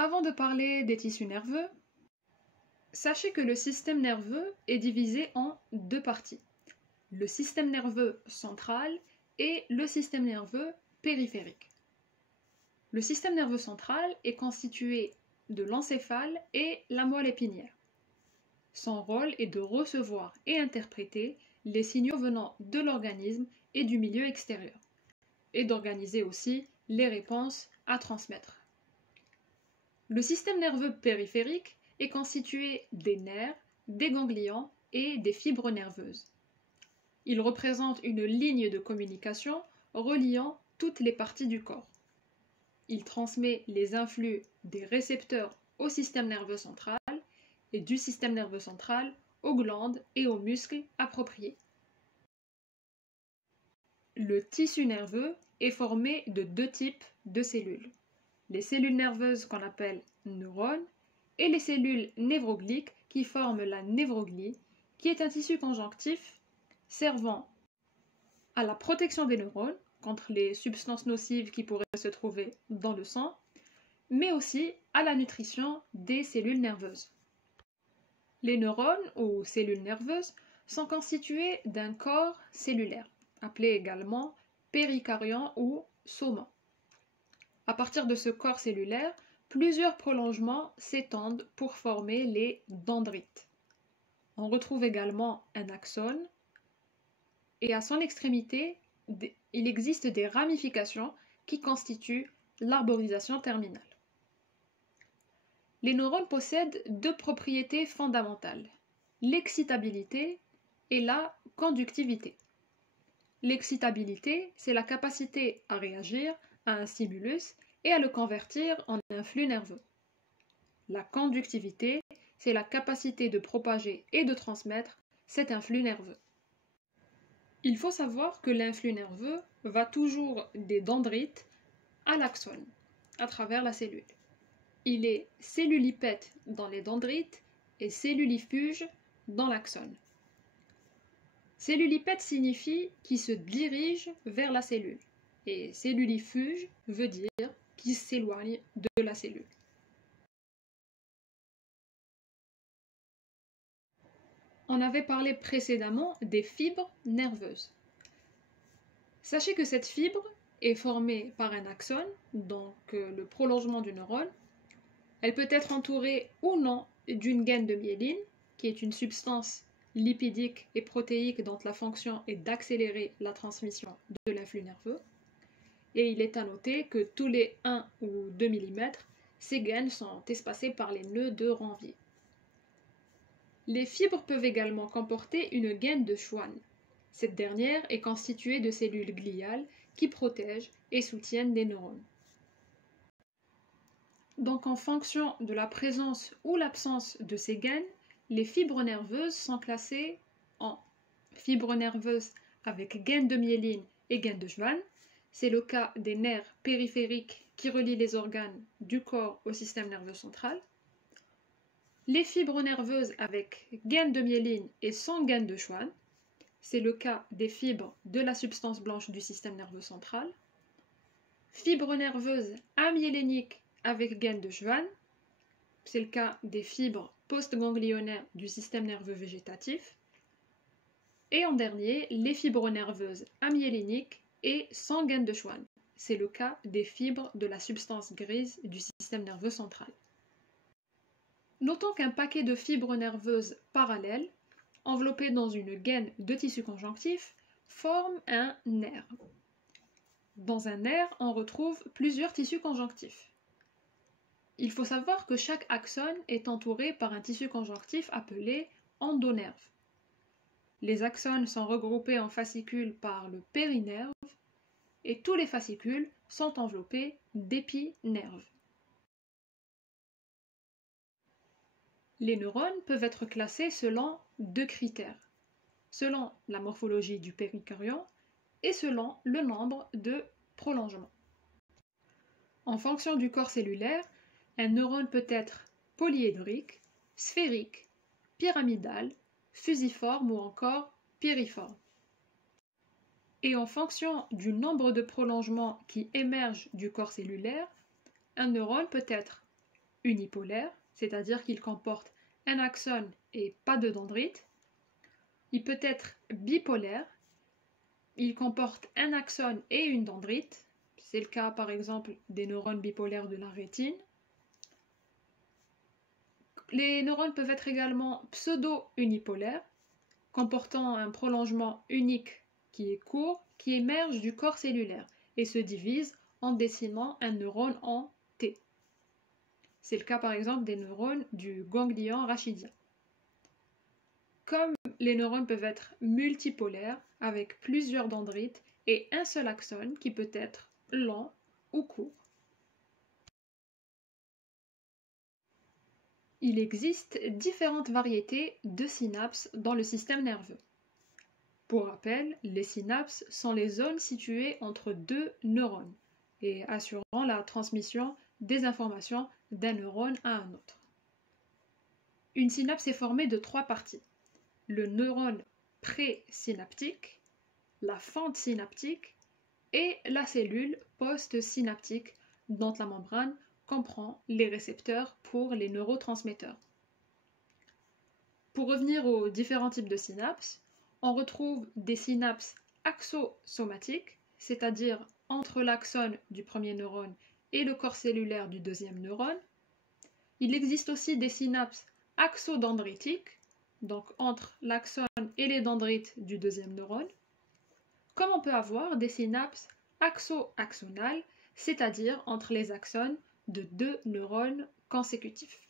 Avant de parler des tissus nerveux, sachez que le système nerveux est divisé en deux parties, le système nerveux central et le système nerveux périphérique. Le système nerveux central est constitué de l'encéphale et la moelle épinière. Son rôle est de recevoir et interpréter les signaux venant de l'organisme et du milieu extérieur, et d'organiser aussi les réponses à transmettre. Le système nerveux périphérique est constitué des nerfs, des ganglions et des fibres nerveuses. Il représente une ligne de communication reliant toutes les parties du corps. Il transmet les influx des récepteurs au système nerveux central et du système nerveux central aux glandes et aux muscles appropriés. Le tissu nerveux est formé de deux types de cellules. Les cellules nerveuses qu'on appelle neurones et les cellules névrogliques qui forment la névroglie, qui est un tissu conjonctif servant à la protection des neurones contre les substances nocives qui pourraient se trouver dans le sang, mais aussi à la nutrition des cellules nerveuses. Les neurones ou cellules nerveuses sont constitués d'un corps cellulaire, appelé également péricaryon ou soma. À partir de ce corps cellulaire, plusieurs prolongements s'étendent pour former les dendrites. On retrouve également un axone et à son extrémité, il existe des ramifications qui constituent l'arborisation terminale. Les neurones possèdent deux propriétés fondamentales, l'excitabilité et la conductivité. L'excitabilité, c'est la capacité à réagir à un stimulus et à le convertir en un flux nerveux. La conductivité, c'est la capacité de propager et de transmettre cet influx nerveux. Il faut savoir que l'influx nerveux va toujours des dendrites à l'axone, à travers la cellule. Il est cellulipède dans les dendrites et cellulifuge dans l'axone. Cellulipède signifie qu'il se dirige vers la cellule et cellulifuge veut dire qu'il s'éloigne de la cellule. On avait parlé précédemment des fibres nerveuses. Sachez que cette fibre est formée par un axone, donc le prolongement du neurone. Elle peut être entourée ou non d'une gaine de myéline, qui est une substance lipidique et protéique dont la fonction est d'accélérer la transmission de l'influx nerveux. Et il est à noter que tous les 1 ou 2 mm, ces gaines sont espacées par les nœuds de Ranvier. Les fibres peuvent également comporter une gaine de Schwann. Cette dernière est constituée de cellules gliales qui protègent et soutiennent les neurones. Donc en fonction de la présence ou l'absence de ces gaines, les fibres nerveuses sont classées en fibres nerveuses avec gaine de myéline et gaine de Schwann. C'est le cas des nerfs périphériques qui relient les organes du corps au système nerveux central. Les fibres nerveuses avec gaine de myéline et sans gaine de Schwann, c'est le cas des fibres de la substance blanche du système nerveux central. Fibres nerveuses amyéléniques avec gaine de Schwann, c'est le cas des fibres postganglionnaires du système nerveux végétatif. Et en dernier, les fibres nerveuses amyéléniques et sans gaine de Schwann, c'est le cas des fibres de la substance grise du système nerveux central. Notons qu'un paquet de fibres nerveuses parallèles, enveloppées dans une gaine de tissu conjonctif, forme un nerf. Dans un nerf, on retrouve plusieurs tissus conjonctifs. Il faut savoir que chaque axone est entouré par un tissu conjonctif appelé endonerve. Les axones sont regroupés en fascicules par le périnerve et tous les fascicules sont enveloppés d'épinerves. Les neurones peuvent être classés selon deux critères, selon la morphologie du péricaryon et selon le nombre de prolongements. En fonction du corps cellulaire, un neurone peut être polyédrique, sphérique, pyramidal, fusiforme ou encore piriforme. Et en fonction du nombre de prolongements qui émergent du corps cellulaire, un neurone peut être unipolaire, c'est-à-dire qu'il comporte un axone et pas de dendrite. Il peut être bipolaire, il comporte un axone et une dendrite. C'est le cas par exemple des neurones bipolaires de la rétine. Les neurones peuvent être également pseudo-unipolaires, comportant un prolongement unique qui est court, qui émerge du corps cellulaire et se divise en dessinant un neurone en T. C'est le cas par exemple des neurones du ganglion rachidien. Comme les neurones peuvent être multipolaires avec plusieurs dendrites et un seul axone qui peut être lent ou court. Il existe différentes variétés de synapses dans le système nerveux. Pour rappel, les synapses sont les zones situées entre deux neurones et assurant la transmission des informations d'un neurone à un autre. Une synapse est formée de trois parties: le neurone présynaptique, la fente synaptique et la cellule postsynaptique dont la membrane comprend les récepteurs pour les neurotransmetteurs. Pour revenir aux différents types de synapses, on retrouve des synapses axosomatiques, c'est-à-dire entre l'axone du premier neurone et le corps cellulaire du deuxième neurone. Il existe aussi des synapses axodendritiques, donc entre l'axone et les dendrites du deuxième neurone, comme on peut avoir des synapses axo-axonales, c'est-à-dire entre les axones de deux neurones consécutifs.